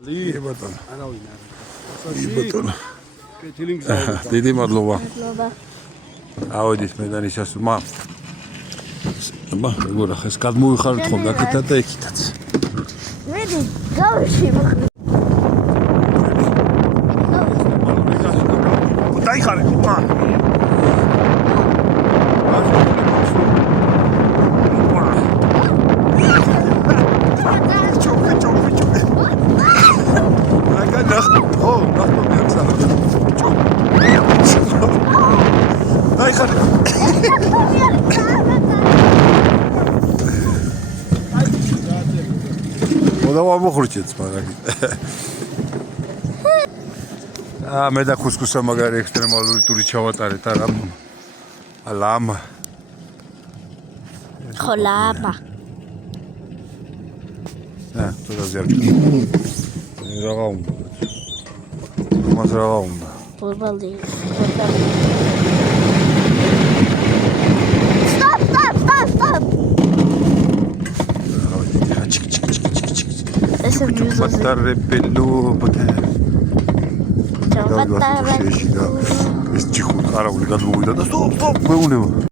ბატონო. ბატონო. დიდი მადლობა. ავედით მედანიშას მა. აბა, როგორ ახლა ეს გადმოვიხარეთ ხომ აქეთაც და იქითაც. მედი გავში მოხდა. დაიხარე, მა. მოდავა მოხრჩეთ მაგარი. მე და ქუსქუსა მაგარი ექსტრემალური ტური ჩავატარეთ არა. ალამ. ხოლაბა. თორე ზერკი. რაღა უნდა. მას რაღა უნდა. ბურბალი. Батаребелу, батаребелу. ეს ჭიხური ყარაული გადმოვიდა და სტოპ, მეუნება.